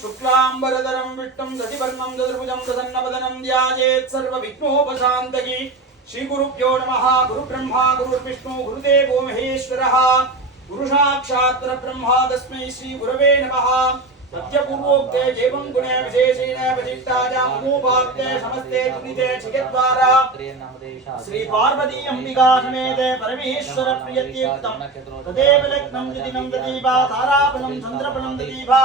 शुक्लांबरधरं विष्णुं दधिवर्णं दधर्भुजं दधन्नवदनं ध्यायेत् सर्वविघ्नोपशान्तये। श्रीगुरुभ्यो नमः। गुरुब्रह्मा गुरुर्विष्णु गुरुदेवो महेश्वरः गुरुसाक्षात् परब्रह्म तस्मै श्रीगुरवे नमः। तद्यपूर्वोक्ते एवं गुणे विशेषेण वशिष्ठायां नमोपास्ते समस्ते दुर्निते चिकित्वारा श्री पार्वती अंबिका समेत परमेश्वर प्रियतीर्थं तदेव लग्नं दिनं ददीवा ताराबलं चन्द्रबलं ददीवा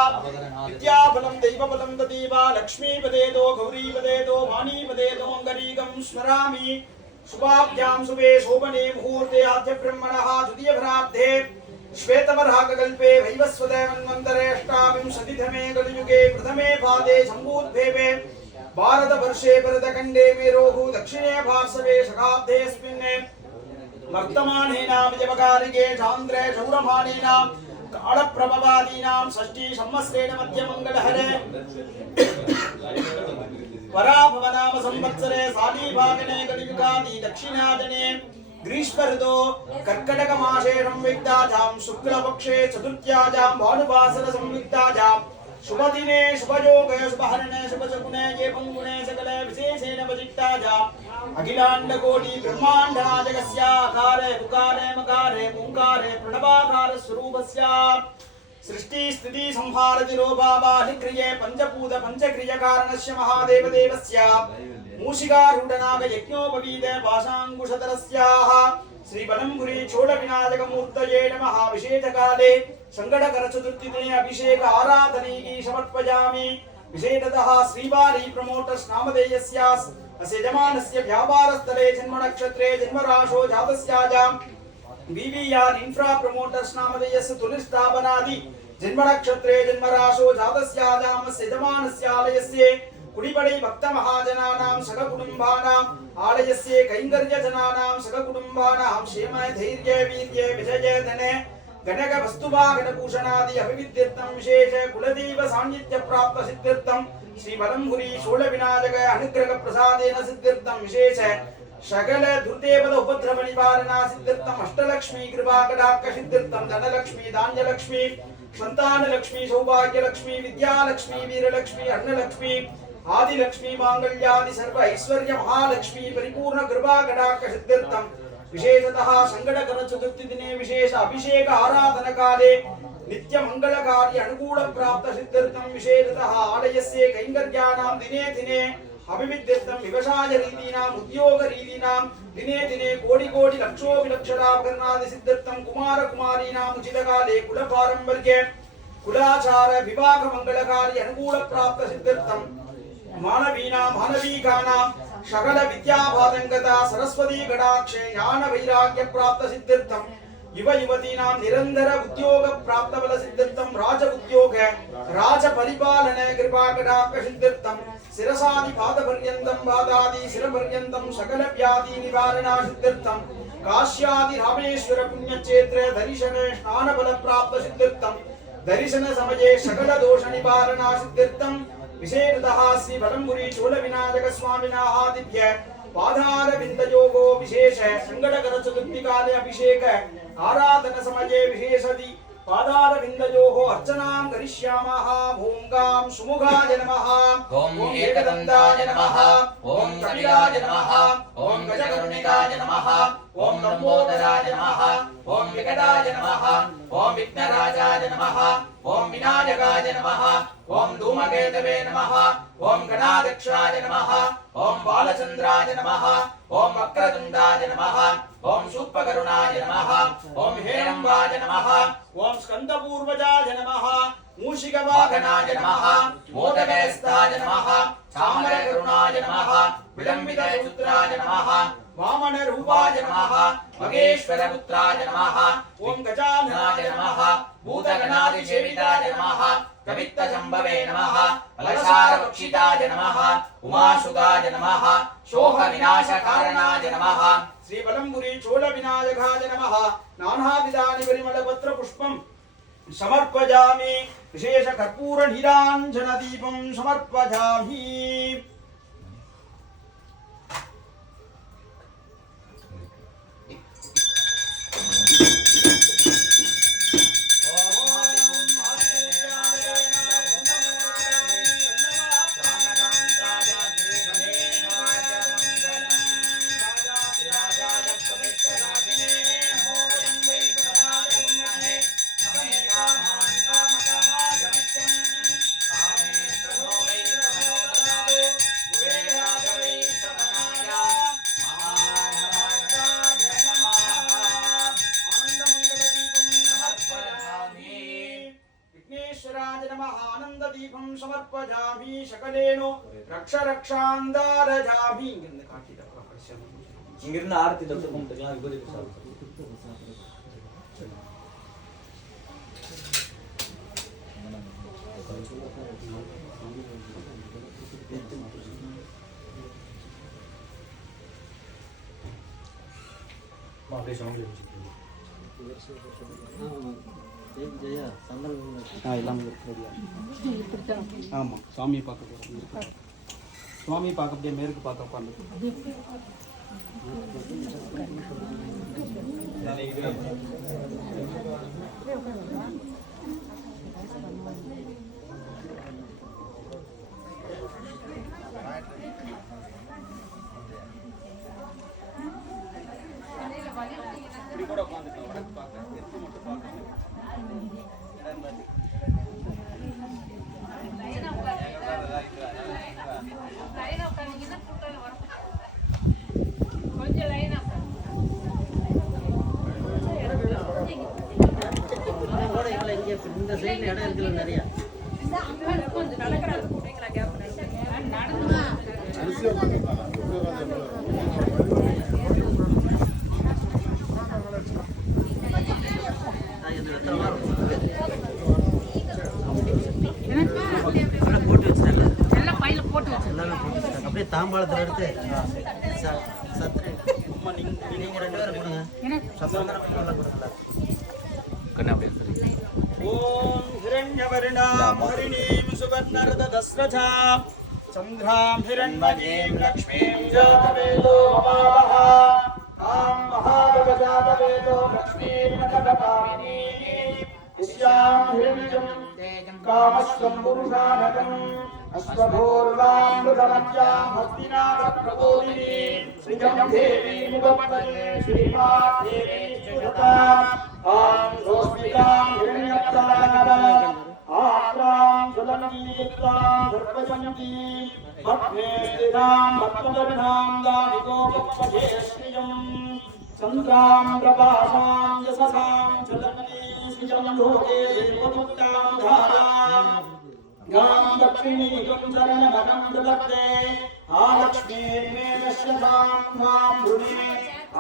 विद्याबलं दैवबलं ददीवा लक्ष्मीपदेतो गौरीपदेतो वाणीपदेतो अङ्गरीकं स्मरामि। शुभाभ्यां शुभे शोभने मुहूर्ते आद्य ब्रह्मणः द्वितीयभराब्धे श्वेतवराहकल्पे वैवस्वते मन्वन्तरे अष्टाविंशतितमे कलियुगे प्रथमे पादे सम्भूद्भेवे भारतवर्षे भरतखण्डे मेरोः दक्षिणे पार्श्वे शकाब्देऽस्मिन् वर्तमानेन विजयकारिके चान्द्रे शौरमानेन कालप्रभवादीनां षष्ठी संवत्सरेण मध्यमङ्गलहरे वराभवनाम संवत्सरे सालीभागने कलियुगादि दक्षिणाजने ग्रीष्म ऋतो कर्कटक मासे संविक्तायां शुक्लपक्षे चतुर्थ्यायां भानुवासर संविक्तायां शुभदिने शुभयोगे शुभहरणे शुभशकुने एवं गुणे सकले विशेषेण वशिष्ठायाम् अखिलाण्डकोटि ब्रह्माण्डनायकस्य आकारे उकारे मकारे ओंकारे प्रणवाकार स्वरूपस्य सृष्टि स्थिति संहार तिरोभावाहिक्रिये पंचभूत पंचक्रिय कारणस्य महादेवदेवस्य मूषिकारूढनाग यज्ञोपवीते पाशाङ्कुशधरस्याः श्रीबलम्बुरी चोळविनायकमूर्तये नमः। विशेषकाले सङ्कटकरचतुर्थीदिने अभिषेक आराधनैः समर्पयामि। विशेषतः श्रीवारी प्रमोटर्स् नामधेयस्य अस्य यजमानस्य व्यापारस्थले जन्मनक्षत्रे जन्मराशो जातस्यायां VVR इन्फ्रा प्रमोटर्स् नामधेयस्य तुलिस्थापनादि जन्मनक्षत्रे जन्मराशो जातस्यायां अस्य यजमानस्य आलयस्य कुडिपडै भक्त महाजनानां सककुटुम्बानां आलयस्य कैङ्कर्य जनानां सककुटुम्बानां क्षेम धैर्य वीर्य विजय धने गणक वस्तुवाहनभूषणादि अभिविद्यर्थं विशेष कुलदेव सान्निध्य प्राप्त सिद्ध्यर्थं श्री बलम्बुरी शूलविनायक अनुग्रह प्रसादेन सिद्ध्यर्थं विशेष सकल दुर्देवता उपद्रव निवारणा सिद्ध्यर्थं अष्टलक्ष्मी कृपा कटाक्ष सिद्ध्यर्थं धनलक्ष्मी धान्यलक्ष्मी संतानलक्ष्मी सौभाग्यलक्ष्मी विद्यालक्ष्मी वीरलक्ष्मी अन्नलक्ष्मी आदिलक्ष्मी मांगल्यादि सर्व ऐश्वर्य महालक्ष्मी परिपूर्ण कृपा कटाक्ष सिद्ध्यर्थं विशेषतः संकटकर चतुर्थी दिने विशेष अभिषेक आराधन काले नित्य मंगल कार्य अनुकूल प्राप्त सिद्ध्यर्थं विशेषतः आलयस्य कैङ्कर्याणां दिने दिने अभिविद्यर्थं व्यवसाय रीतीनां उद्योग रीतीनां दिने दिने कोटि कोटि लक्षो विलक्षणाभरणादि सिद्ध्यर्थं कुमार कुमारीणां उचितकाले कुल पारंपर्य कुलाचार विवाह मंगल कार्य अनुकूल प्राप्त सिद्ध्यर्थं मानवीनां मानवीकानां सकल विद्याभादंगता सरस्वती कटाक्षे ज्ञान वैराग्य प्राप्त सिद्ध्यर्थं युव युवतीनां निरंतर उद्योग प्राप्त बल सिद्ध्यर्थं राज उद्योग राज परिपालन कृपा कटाक्ष सिद्ध्यर्थं शिरसादि पाद पर्यन्तं पादादि शिर पर्यन्तं सकल व्याधि निवारणा सिद्ध्यर्थं काश्यादि रामेश्वर पुण्यक्षेत्र दर्शन स्नान बल प्राप्त सिद्ध्यर्थं दर्शन समये सकल दोष निवारणा सिद्ध्यर्थं विशेषतः श्री बलम्बुरी चोळविनायक स्वामिनः दिव्य पादार बिन्दयोगो विशेष संकटकर चतुर्थी काले अभिषेक आराधन समये विशेषदि पादार बिन्दयोः अर्चनां करिष्यामः। ओं गां सुमुखाय नमः। ओं एकदन्ताय नमः ॐ कपिलाय नमः ॐ गजकरुणिकाय नमः ॐ लम्बोदराय नमः ॐ विकटाय नमः ॐ विघ्नराजाय नमः ॐ विनायकाय नमः ॐ धूमकेतवे नमः ॐ गणाध्यक्षाय नमः ॐ बालचन्द्राय नमः ॐ वक्रतुण्डाय नमः ॐ शूर्पकरुणाय नमः ॐ हेरम्बाय नमः ॐ स्कन्दपूर्वजाय नमः मूषिकवाहनाय नमः मोदकहस्ताय नमः चामरकरुणाय नमः विलम्बितपुत्राय नमः वामनरूपाय नमः महेश्वरपुत्राय नमः ॐ गजाननाय नमः भूतगणाधिसेविताय नमः कवित्तशम्भवे नमः अलसारभक्षिताय नमः उमासुताय नमः शोकविनाशकारणाय नमः श्रीबलम्बुरी चोळविनायकाय नमः नानाविधानि परिमलपत्रपुष्पं समर्पयामि विशेष कर्पूर नीराञ्जन दीपं समर्पयामि आनंददीपं समर्पयामि शकलेनो रक्ष रक्षांदारजामि इंगिருந்து காட்டிட பிரகாசம் இங்கிருந்து ஆரத்தி தொட்டு கும்பிட்டுக்கலாம் விபூதி பிரசாதம் அப்படியே சவுண்ட் எல்லாமே ஆமாம் சாமியை பார்க்க போகிறோம் சுவாமியை பார்க்க அப்படியே மேற்கு பார்க்க உட்காந்து இப்படி கூட உட்காந்துக்கலாம் வடக்கு பார்க்க தெற்கு மட்டும் பார்க்க இந்த சைடுல இடம் இருக்குல்ல நிறைய அப்படியே தாம்பாளத்தில் எடுத்து நீங்க 2 பேரும் கொடுங்க சத்திரம் கொடுங்க ஓம் ஹிரண்யவர்ணாம் ஹரிணீம் சுவர்ணரதஸ்ரஜாம் சந்திராம் ஹிரண்மயீம் லக்ஷ்மீம் ஜாதவேதோ மமாவஹ தாம் மகாபகஜாதவேதோ லக்ஷ்மீம் மகபகாமினீம் இஸ்யாம் ஹிரண்யம் காமஸ்வம் புருஷானகம் அஸ்வபூர்வாமృతமத்யாம் ஹஸ்திநாதப்ரபோதினி ஸ்ரீஜம் தேவி முகப்பதே ஸ்ரீமாதேவி சுததாம் ஆம் சோஸ்மிகாம் ஹிரண்யப்தாம் ஆத்ராம் சுதனீயுக்தாம் சர்வஜனீம் மத்மே ஸ்திராம் மத்மதர்ணாம் தானிகோபமபதே ஸ்ரீயம் சந்திராம் பிரபாசாம் யசசாம் சுதனீம் ஸ்ரீஜம் லோகே தேவமுக்தாம் தாராம் गां दक्षिणीकं चरणमकं ददत्ते आलक्ष्मीर्मेनश्यतां मां धुने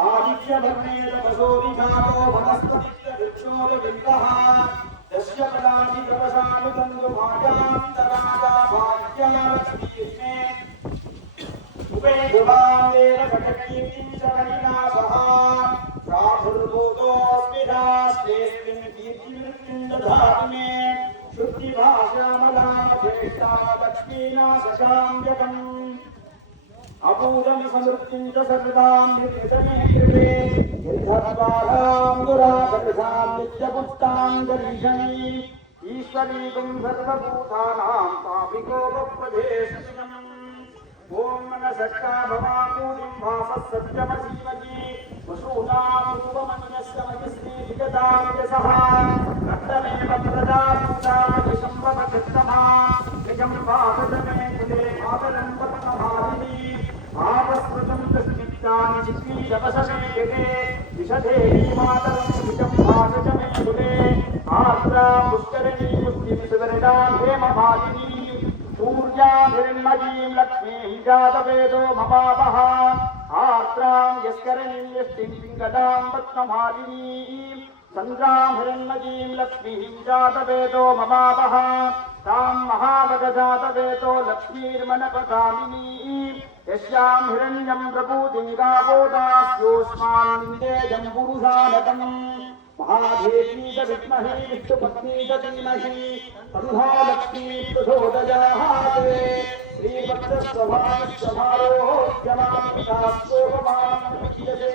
आदित्यभग्ने तपसोऽधिजातो वनस्पतिर्वृक्षोऽविन्दः यस्य कलानि प्रवसानुतन्दुमायां तराजा भाग्यलक्ष्मीर्मे उपेदुभावेन घटकीर्तिं शरणिनासः प्रादुर्भूतोऽस्मि रास्तेऽस्मिन् कीर्तिवृत्तिं दधातु मे शुद्धिभाषामलामधेष्टा लक्ष्मीनाशशाम्यकम् अपूरमि समृद्धिं च सर्वदां निर्मितमे कृते यद्धत्पालाम्बुराकर्षां नित्यपुष्टां गरीषणी ईश्वरीकं सर्वभूतानां तापिकोपप्रदेशम् सट्टा भवामूलिं भासः सत्यमसीमति वसूनां रूपमन्यस्तमयस्ति विगतां यशः रक्तमेव प्रजाभूता यशम्भवचत्तमा निजं भासतमे कुले मातरं पद्मभारिणी आपस्मृतं दृष्टितानि चित्तीयवसमे जगे विशदेवी मातरं निजं भासतमे कुले आर्द्रा पुष्करिणी पुष्टिं सुवर्णां हेममालिनी सूर्याभिर्मयीं लक्ष्मीं जातवेदो ममावः आर्द्रां यस्करणीं यष्टिं पिङ्गलां पद्ममालिनीं चन्द्राभिर्मयीं लक्ष्मीं जातवेदो ममावः तां महावगजातवेदो लक्ष्मीर्मनपगामिनीं यस्यां हिरण्यं प्रभूतिं गावो दास्योऽस्मान् निन्देयं पुरुषानकम् महादेवी च विद्महे विष्णुपत्नी च धीमहि तन्नो लक्ष्मी प्रचोदयात् श्रीभक्तस्वभावस्वभारोऽस्यमामितास्तोपमानमुच्यते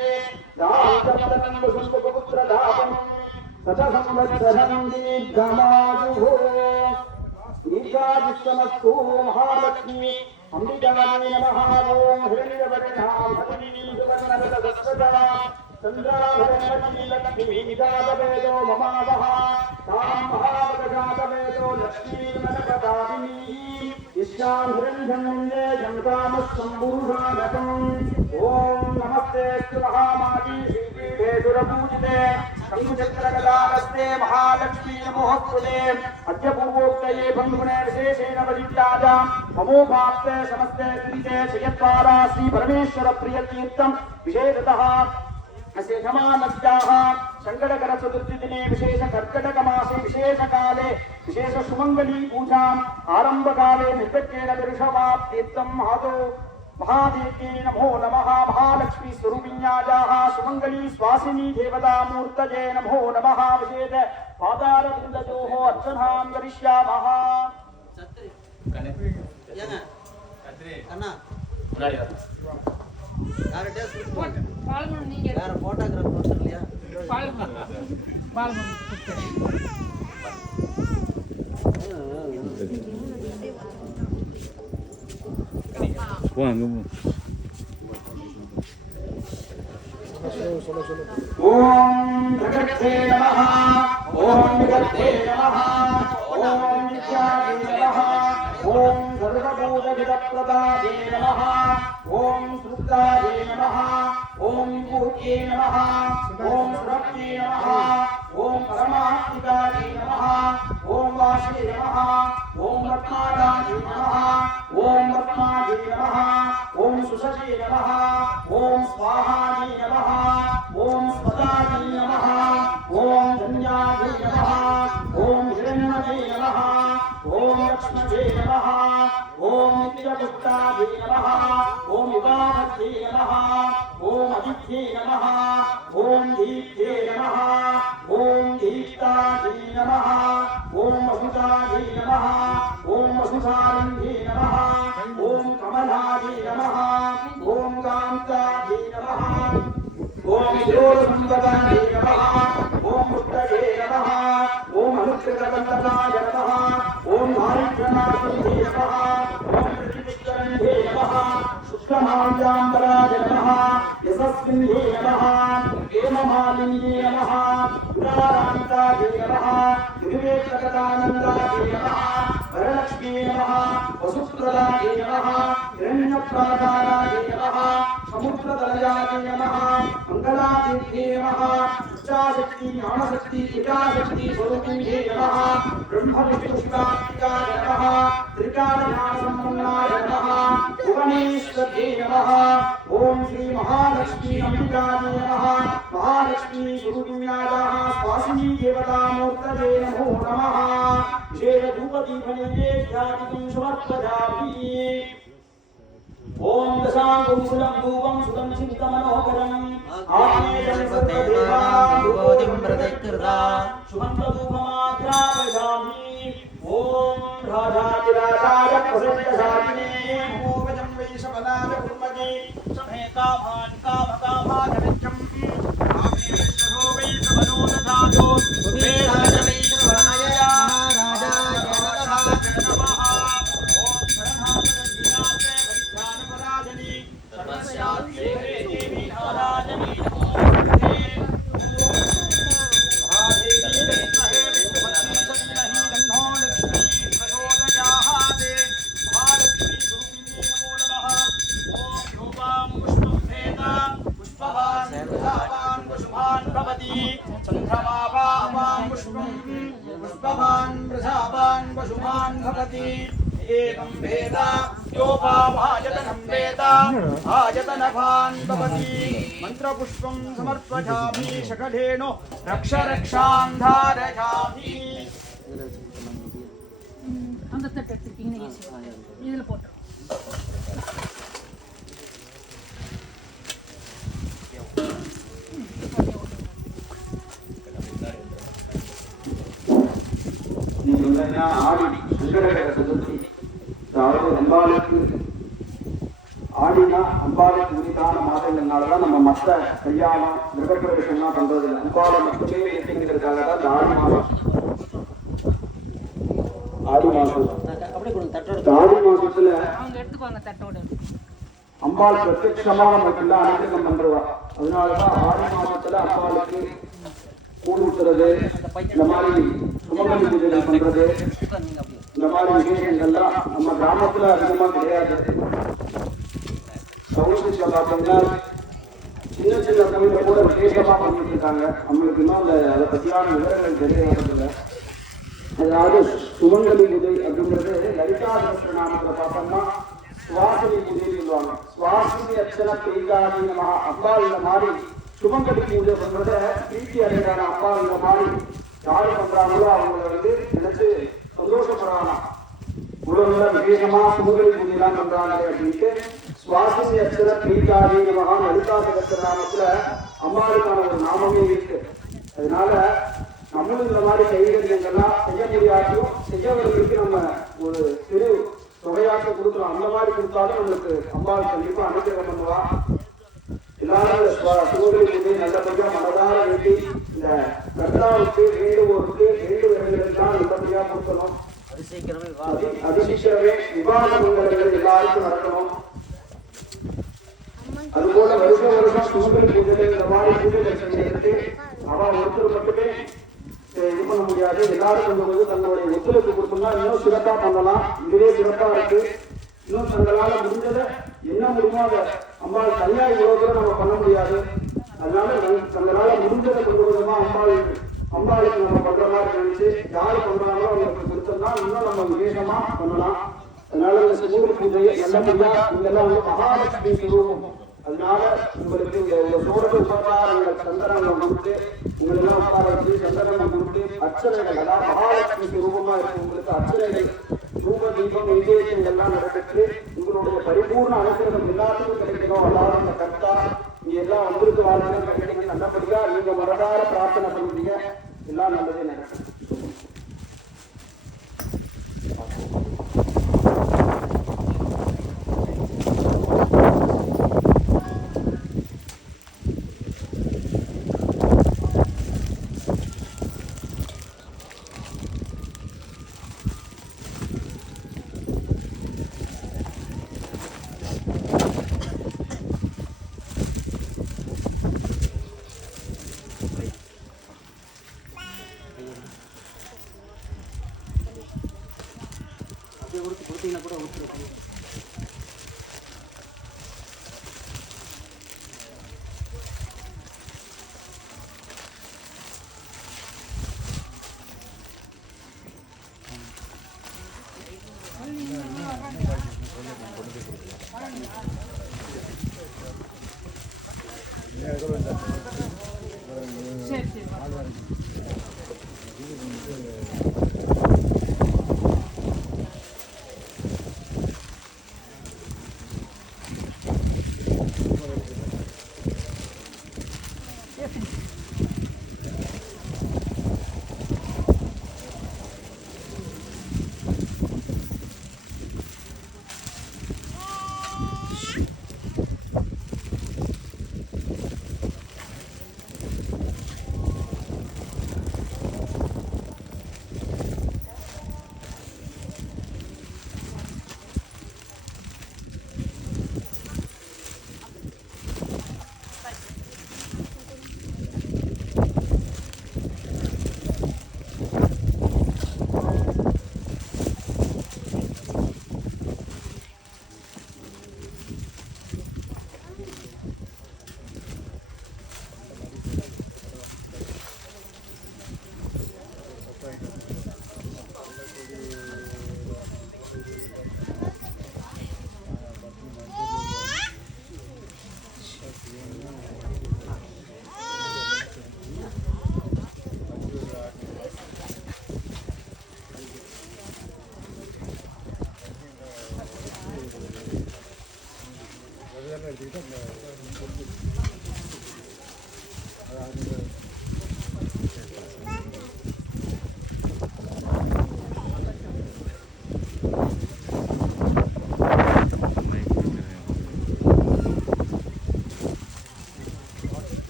दान्तमदनं वसुपुत्रलाभं सतसंवत्सरं दीर्घमायुः दीर्घायुष्यमस्तु महालक्ष्मी अम्बिकायै नमः ॐ हिरण्यवर्णां भगिनीं सुवर्णरजतस्वजा चन्द्राभरणमयी लक्ष्मीं जातवेदो ममावः तां महावगजातवेदो लक्ष्मीर्मनपदामिनीं यस्यां हिरण्यं कामस्सम्भूषानकम् ॐ नमस्ते महामाजी श्रीपीठे सुरपूजिते शङ्खचक्रगदाहस्ते महालक्ष्मी नमोऽस्तुते अद्य पूर्वोक्तये बन्धुने विशेषेण वदित्याजां ममोपाप्ते समस्ते कृते श्रियद्वारा श्रीपरमेश्वरप्रियतीर्थं विशेषतः शेषमानस्याः शङ्करकरचतुर्थीदिने विशेषकर्कटकमासे विशेषकाले विशेषसुमङ्गली पूजाम् आरम्भकाले निर्विघ्नेन दर्शवाप्तीर्थं महादेव्यै नमो नमः महालक्ष्मी स्वरूपिण्याजाः सुमङ्गली स्वासिनी देवतामूर्तये नमो नमः विशेष पादारविन्दयोः अर्चनां करिष्यामः ओम जगत्ते नमः ओम विगत्ते नमः ओम विद्याये नमः ओम सर्वभूतहितप्रदाये नमः ओम सुताये नमः ओम विभूत्ये नमः ओम सुरप्ये नमः ओम परमात्मिकाये नमः ओम वासे नमः ओम रत्नादाये नमः ओम रत्नाये नमः ओम सुषजे नमः ओम स्वाहाये नमः ओम स्वदाये नमः ओम धन्याये नमः ओम हिरण्मये नमः ओम लक्ष्मणे नमः ओम नित्यपुत्राये नमः ओम विवाहये नमः ओम अदित्ये नमः ओम दीप्ते नमः ओम दीप्ताये नमः ओम वसुताये नमः ओम वसुधारिण्ये नमः ओम कमलाये नमः ओम कान्ताये नमः ओम विरोधसंवदाये नमः ओम मुक्तये नमः ओम अनुकृतवल्लभाय नमः ओम दारिद्र्यनाशने नमः ओम प्रतिविष्करण्ये नमः शुक्लमाल्याम्बराय नमः यशस्विन्ये नमः हेममालिन्ये नमः पुरारान्ताये नमः निर्वेत्रकटानन्दाये नमः वरलक्ष्मी नमः वसुप्रदाये नमः हिरण्यप्राकाराय नमः समुद्रतलयाय नमः मंगलादेव्ये नमः इच्छाशक्ति ज्ञानशक्ति विद्याशक्ति स्वरूपिण्ये नमः ब्रह्मविष्णुशिवात्मिकाय नमः त्रिकालज्ञानसम्पन्नाय नमः भुवनेश्वर्ये नमः ओम श्री महालक्ष्मी अम्बिकाय नमः महालक्ष्मी स्वरूपिण्यायाः स्वासिनी देवतामूर्तये नमो नमः विशेषधूपदीपनैवेद्यादिकं समर्पयामि ओम दशांगुं धूपं सुतं चिन्तमनोहरम् आत्मेयं सर्वदेवां प्रदक्षिणा सुमन्तधूपमाग्रापयामि ओम राजाधिराजाय प्रसन्नशालिने भूपजं वैशवनाय कुर्मजे समे कामान् कामकामानविच्ඡम् आमेश्वरो वैशवनो दधातो वेदाय वैशवनाय राजाय नमः ओम ब्रह्मावरदिनाथे परिधानपराजने आयतनं वेद योपामायतनं वेद आयतनभान् भवति मन्त्रपुष्पं समर्पयामि शकलेनो रक्ष रक्षां धारयामि அந்த தட்டு எடுத்துக்கிட்டீங்க இதில் போட்டு ஆடி சங்கரகர சதுர்த்தி அதாவது அம்பாளுக்கு ஆடினா அம்பாளுக்கு உரித்தான மாதங்கள்னாலதான் நம்ம மற்ற கல்யாணம் கிரகப்பிரவேசம்லாம் பண்றது அம்பாளை மட்டுமே ஏற்றுங்கிறதுக்காக தான் இந்த ஆடி மாசம் ஆடி மாசத்துல அம்பாள் பிரத்யட்சமா நமக்கு எல்லாம் அனுகிரகம் பண்றவா. அதனாலதான் ஆடி மாசத்துல அம்பாளுக்கு கூழ் ஊத்துறது, இந்த மாதிரி சுமங்கலி பூஜைகள் பண்றது, இந்த மாதிரி விஷயங்கள்லாம் நம்ம கிராமத்துல அதிகமா கிடையாது. சவுத்துல பார்த்தோம்னா சின்ன சின்ன கோயில கூட விசேஷமா பண்ணிட்டு இருக்காங்க. நம்மளுக்கு இன்னும் அதை பத்தியான விவரங்கள் தெரியவில்லை. அதாவது சுமங்கலி பூஜை அப்படிங்கிறது லலிதா சகஸ்ரநாமத்துல பார்த்தோம்னா சுவாசினி பூஜைன்னு சொல்லுவாங்க. சுவாசினி அர்ச்சன பெய்காதி நம அம்பாள் இந்த மாதிரி சுமங்கலி பூஜை பண்றத பிரீத்தி அடைகிறான அப்பா இந்த மாதிரி யாரு பண்றாங்களோ அவங்களை நினைச்சு சந்தோஷப்படுறாங்க. உலகங்கள விசேஷமா சுமங்கலி பூஜைலாம் பண்றாங்க அப்படின்ட்டு சுவாசினி அர்ச்சன பெய்காதி நம லலிதா சகஸ்ரநாமத்துல அம்பாளுக்கான ஒரு நாமமே இருக்கு. அதனால நம்மளும் இந்த மாதிரி கைகரியங்கள்லாம் செய்ய முடியாதையும் செய்யவர்களுக்கு நம்ம ஒரு சிறு தொகையாக கொடுக்கலாம். அந்த மாதிரி கொடுத்தாலும் நம்மளுக்கு அம்பாள் கண்டிப்பா அனுகிரகம் பண்ணுவா. எல்லாரும் சுமங்கலி நல்லபடியா மனதார வேண்டி இந்த கர்த்தாவுக்கு வேண்டுவோருக்கு வேண்டு விரைவுகளுக்கு நல்லபடியா கொடுக்கணும். அதிசீக்கிரமே விவாத மங்கலங்கள் எல்லாருக்கும் நடக்கணும். அதுபோல வருஷம் சுமங்கலி பூஜைகள் இந்த மாதிரி பூஜைகள் செய்யறதுக்கு அவன் ஒருத்தர் மட்டுமே இது பண்ண முடியாது. எல்லாரும் கொண்டு தங்களுடைய ஒத்துழைப்பு கொடுத்தோம்னா இன்னும் சிறப்பா பண்ணலாம். இதுவே சிறப்பா இருக்கு. இன்னும் தங்களால முடிஞ்சதை என்ன முடியுமோ அதை அம்பாள் தனியா இவ்வளவு தூரம் நம்ம பண்ண முடியாது. அதனால தங்களால முடிஞ்சதை கொண்டு விதமா அம்பாளுக்கு நம்ம பண்ற மாதிரி நினைச்சு யாரு பண்றாங்களோ அவங்களுக்கு கொடுத்தோம்னா இன்னும் நம்ம விசேஷமா பண்ணலாம். அதனால இந்த சுமங்கலி பூஜையை நல்லபடியா இதெல்லாம் மகாலட்சுமி சுரூபம். அதனால உங்களுக்கு சோழர்கள் உபகாரங்கள் சந்தனங்கள் கொடுத்து உங்களெல்லாம் உட்கார வச்சு சந்தனங்கள் கொடுத்து அர்ச்சனைகள் அதாவது மகாலட்சுமிக்கு ரூபமா இருக்கு. உங்களுக்கு அர்ச்சனைகள் ரூப தீபம் நெய்வேத்தியங்கள் எல்லாம் நடைபெற்று உங்களுடைய பரிபூர்ண அனுகிரகம் எல்லாத்துக்கும் கிடைக்கணும். அதாவது இந்த கர்த்தா இங்க எல்லாம் உங்களுக்கு வாழ்க்கை கிடைக்கும். நல்லபடியா நீங்க மனதார பிரார்த்தனை பண்ணுவீங்க. எல்லாம் நல்லதே நடக்கும்.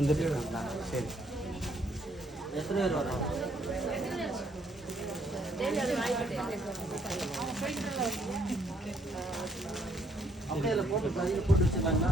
வந்துட்டு இருக்காங்களா? சரி. எத்தனை பேர் வராங்க? அப்படியே இதில் போட்டு பதில் போட்டு வச்சிடலாங்களா?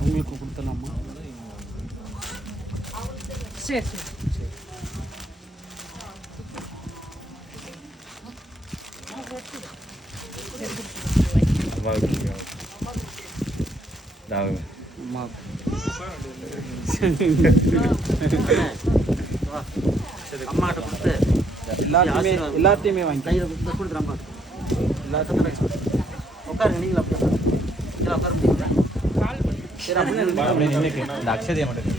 அவங்களுக்கு கொடுத்துடலாமா? சரி சரி அம்மா அம்மாட்ட கொடுத்து எல்லாத்தையுமே வாங்கி கையில் கொடுத்துறாம்பா. எல்லாத்துக்கும் உட்காருங்க. நீங்களும் அப்படியே உட்கார முடியுங்களா? சரி, அப்படியே இந்த அக்ஷதையை மட்டும்